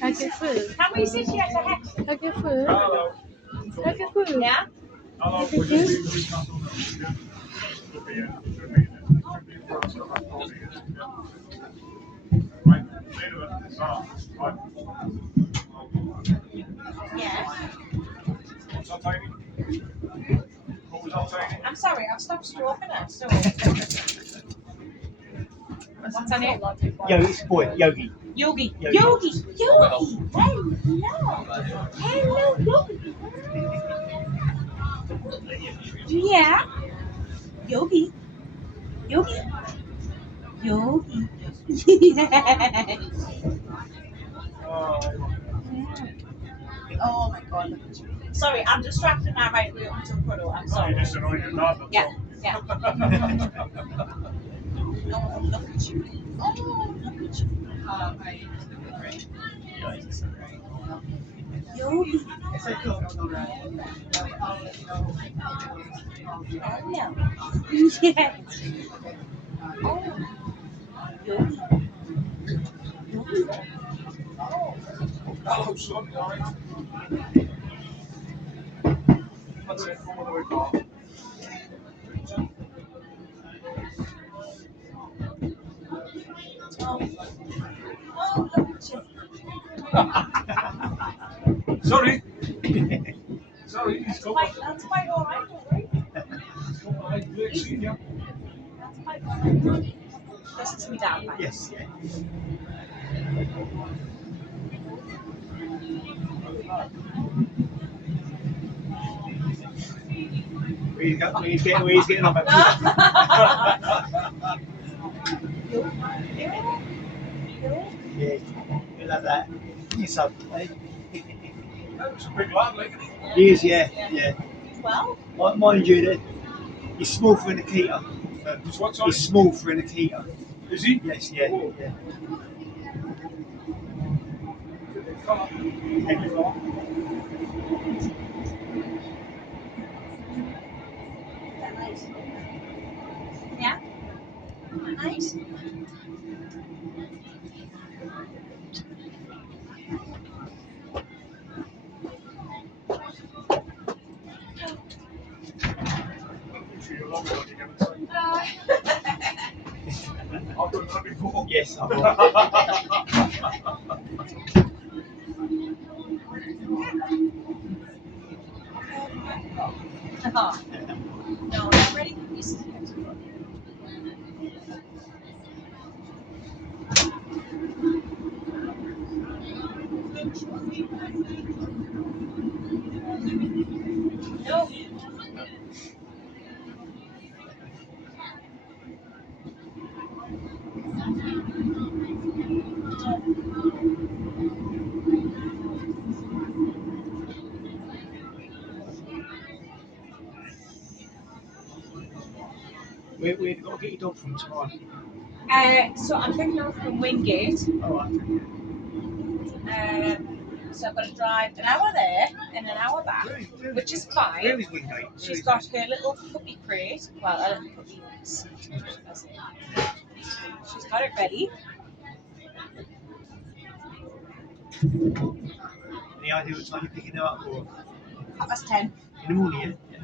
Kan get food. How many cities you have to have? Kan get food. Kan get food. Yeah? Yeah. I'm sorry, I've stopped stroking her. So. What's her name? It's boy, Yogi. Yogi. Yogi. Yogi. Hello. Hello, Yogi. Yeah. Yogi. Yogi. Yogi. Oh my god. Sorry, I'm distracted now right away up to Proto. I'm sorry. Yeah. Yeah. Oh, look at you. Oh, look at you. Yogi. Yeah. Yes. Oh. Yogi. Yogi. Hello, son. All right. That's it. Come on, we call. Oh, look at you. Sorry. Sorry, he's got That's quite all right, all right. great seeing you. That's quite all right. Listen to me down, right? Yes, yeah. He's getting on Yeah, you like that. You son. It's a big lad, like. He is, yeah. Well, Mind you, that he's small for an Akita. He's what size? He's small for an Akita. Is he? Yes, yeah. Oh. Yeah. Heavy fella. nice. Yeah? Nice. I've done that before. Yes, I will. No, I'm ready for pieces. No. We've got to get your dog from tomorrow. So I'm picking her up from Wingate. All right. So I've got to drive an hour there and an hour back, which is fine. Where is Wingate? She's got her little puppy crate. Well, a little puppy seat. She's got it ready. Any idea what time you're picking her up for? 10:30. In the morning, yeah?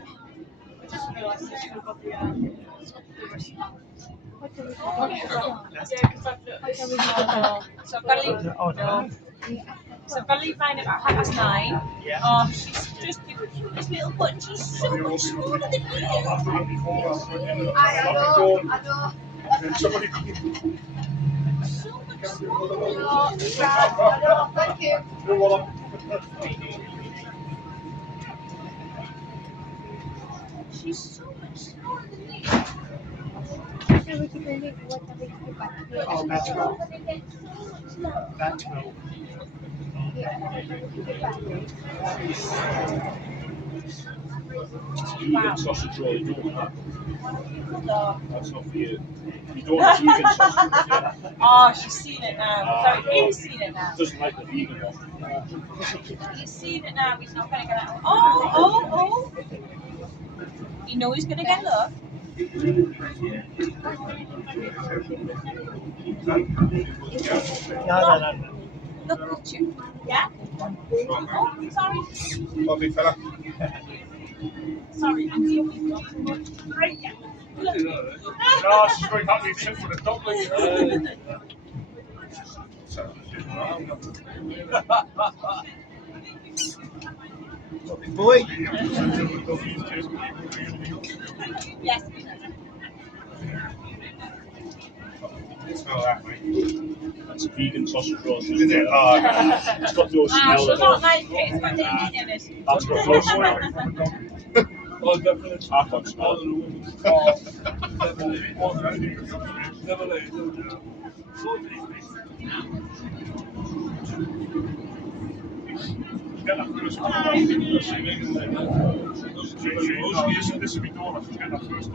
I just realised that she's got the So I've got to leave. Oh, no. So I've got to leave mine at 9:30. Yeah. Oh, she's just the cutest little button. She's so much smaller than me. I've done it before. I know. Somebody So much smaller. I know. Thank you. do what She's so much smaller than me. Oh, that's well. That's well. Vegan sausage roll, you don't have. No. That's not for you. You don't have vegan sausage roll, yeah. Oh, she's seen it now. Sorry, he's seen it now. Doesn't like the vegan one. He's seen it now. He's not going to get it. Oh. You know he's going to get love. No. Look at you. Yeah? Oh, sorry. What, big fella? Sorry, I'm the right, yeah. No, she's going to have shit for the dumpling. Big boy. Yes. Smell that, mate. That's a vegan sausage roll. Is it? Oh, no. It's got those smells. She's not like it. It's got the in it. That's got those smells. Oh, definitely. I can't smell it. Get that first one. This will be done. Get that first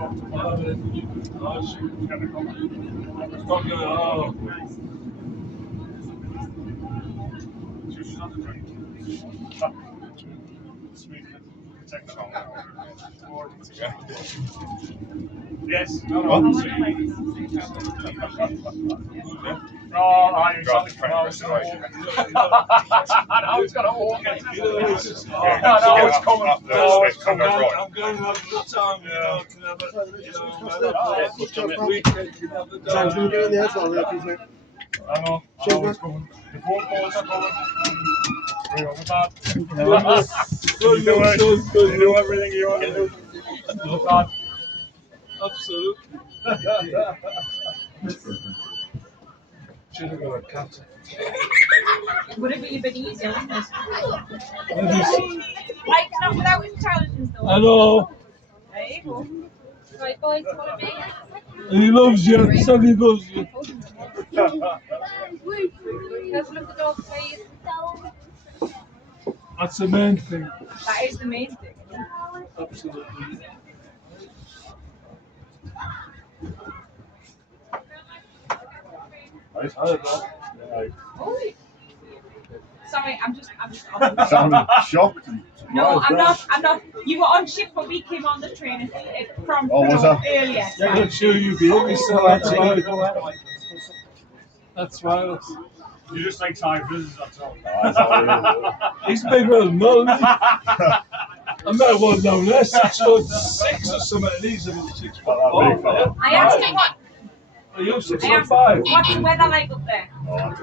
Yes. No. Oh, I got the restoration. I was going to walk it. No, it's coming. It's coming. I'm going to have a good time. Sam's going to be in there as well, isn't it? I know. It's coming. The phone calls are coming. We're on that. You do everything you want to do. Look on. Absolutely. Should have got a cat. Would it be a bit easier, wouldn't it? Like, not without intelligence, though. I know. There you go. Right, boys, follow me. He loves you. He said he loves you. Have a look at the dog, please. That's the main thing. That is the main thing. Absolutely. Sorry, I'm just. Sounded shocked. No, I'm not. You were on shift, but we came on the train from Oh, was that? earlier. I'm not sure you behave yourself. That's right. You just like tigers, that's all. He's bigger than Mel, isn't he? I met one down there, 6'6" or something, and he's about 6 foot. I asked him what. Are you 6 I foot asked 5? what's the weather like up there. Are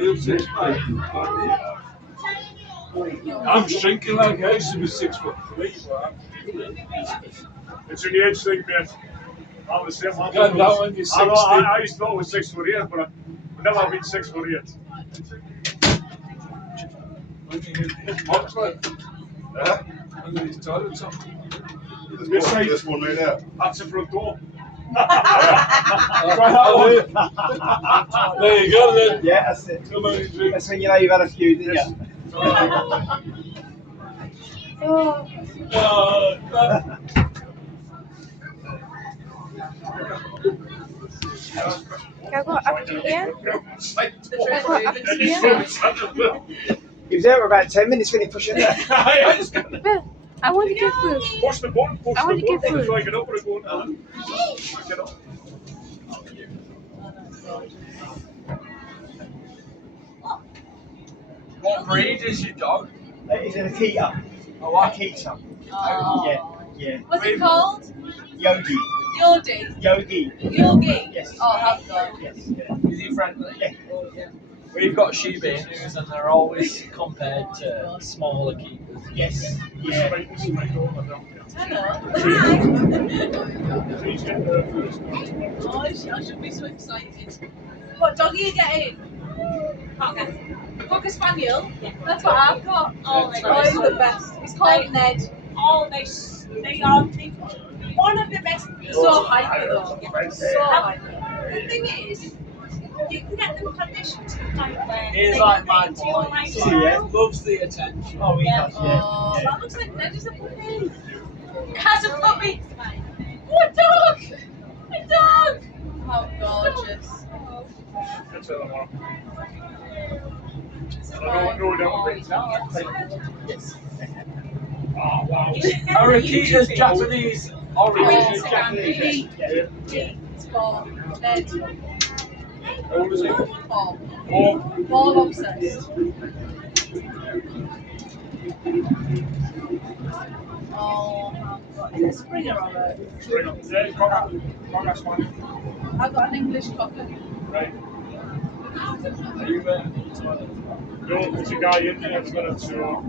you 6'5"? I'm shrinking like I used to be 6'3". It's an age thing, mate. I'm the same. Get that when you're 60. I used to know I was 6'8", but I've never been 6'8". When you hit box like, under his toilet top. This one right there. That's the front door. There you go then. Yeah, that's it. Too many drinks. That's when you know you've had a few, didn't you? Can I go up to here? He was there for about 10 minutes when he pushed it there. Bill, I want to get food. Push the button, push I want the to get button. food. Try to get up with it going. Get up. What breed is your dog? He's an Akita. Oh, what? Akita. Oh. Yeah. What's it called? Yogi. Yogi. Yogi. Yogi. Yes. Oh, how good. Yes. Yeah. Is he friendly? Yeah. We've got Shiba Inus and they're always compared to smaller keepers. Yes. Yeah. This is my daughter down here. Hello. She's getting her first one. Oh, I should be so excited. What dog are you getting? Cocker. Cocker Spaniel? Yeah. That's what I've got. Oh my god, he's the best. He's called Ned. Oh, they are big. One of the best. So hyper though. So hyper. The thing is, you can get them conditioned to the point where He's they like can my fit into your boy. lifestyle. Loves the attention. Oh, he does, yeah. Oh, yeah. that looks like Ned is a puppy. It has a puppy. Oh, a dog! A dog! How gorgeous. That's what I want. I don't know that Yes. Oh, wow. Arakita's Japanese orange. Japanese. For Ned. How old is he? Paul. Oh, Paul obsessed. Oh, is it Springer or a... bring up. Yeah, Cocker Spaniel. I've got an English cocker. Right. No, there's a guy in there that's got it, so.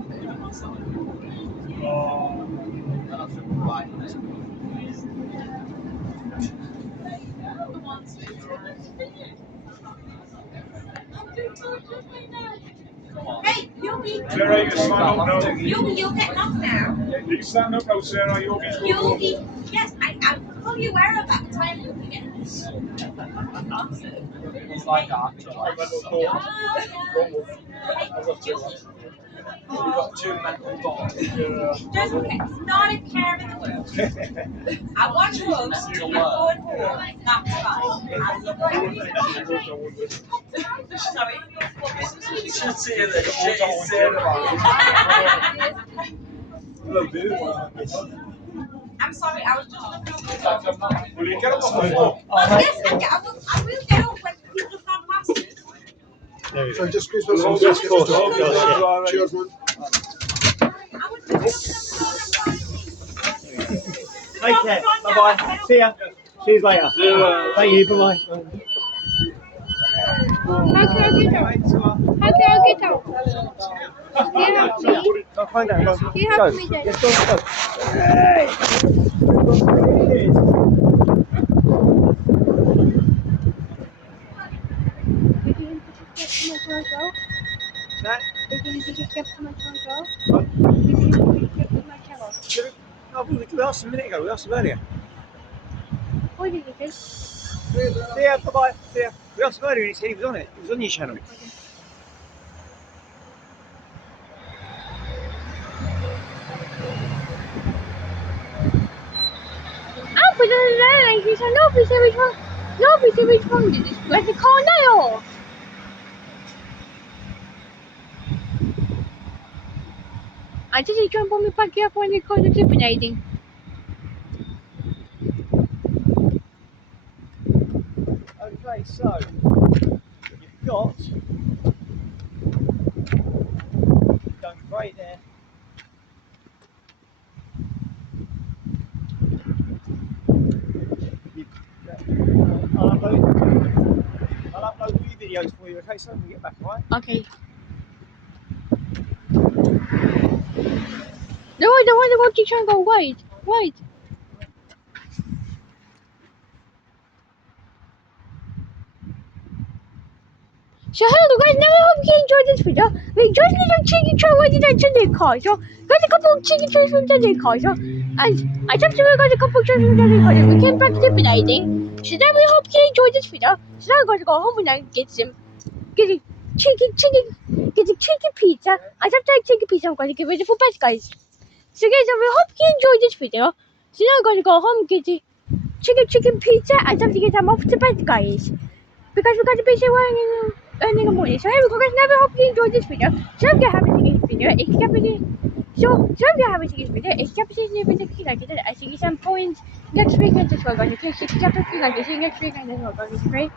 Hey, Yogi! Sarah, you stand up now. Yogi, you'll get off now. You can stand up now, Sarah. Yogi's going Yogi, yes, I'm fully aware of that. That's why I'm looking at this. He's like Archie. We've got two mental dogs. Just okay, it's not a care in the world. I watch books, I'm going home, that's fine. I love it. Sorry, what business is You should see the shit he's saying about I'm sorry, I was just looking up. Will you get up off the floor? Oh, yes, I will get up when people have gone past us. There we So go. just Christmas. Of course. Cheers, man. I would do it. Take care. Bye-bye. See ya. See you later. Thank you. Bye-bye. How can I get out? How can I get out? Do you help me? Go find out. Go. Do you help me then? Yes, go. Hey! That? Are you going to just get to my car as well? What? Are you going to get to my car? Oh, we asked him a minute ago. We asked him earlier. What did you say? See ya. Bye-bye. See ya. We asked him earlier and he said he was on it. He was on your channel. Ah, but he said, nobody said which one. Nobody said which one did this. Where's the car now? I did he jump on me back up when you called it eliminating. Okay, so you've done great there. I'll upload a few videos for you, okay, so when we get back, alright? Okay. No, I don't want to go to try and go wide. Wide. So hello guys, now I hope you enjoyed this video. We enjoyed little chicken tray what did I today car, so got a couple of chicken trays from today car, so and I just got a couple of trays from today car. We came back to lighting. So now we hope you enjoyed this video. So now I'm going to go home and I get a chicken pizza. I just like chicken pizza, I'm going to give it for best guys. So guys, we hope you enjoyed this video. So now I'm going to go home and get the chicken pizza and have to get them off to bed guys. Because we're going to be so early in the morning. So here we go guys, now we hope you enjoyed this video. So if you haven't seen this video, if you haven't seen this video, it's definitely new video if you like it. I see you some points next weekend as well guys. Okay, so definitely like to see you next weekend as well guys. Okay?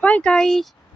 Bye guys.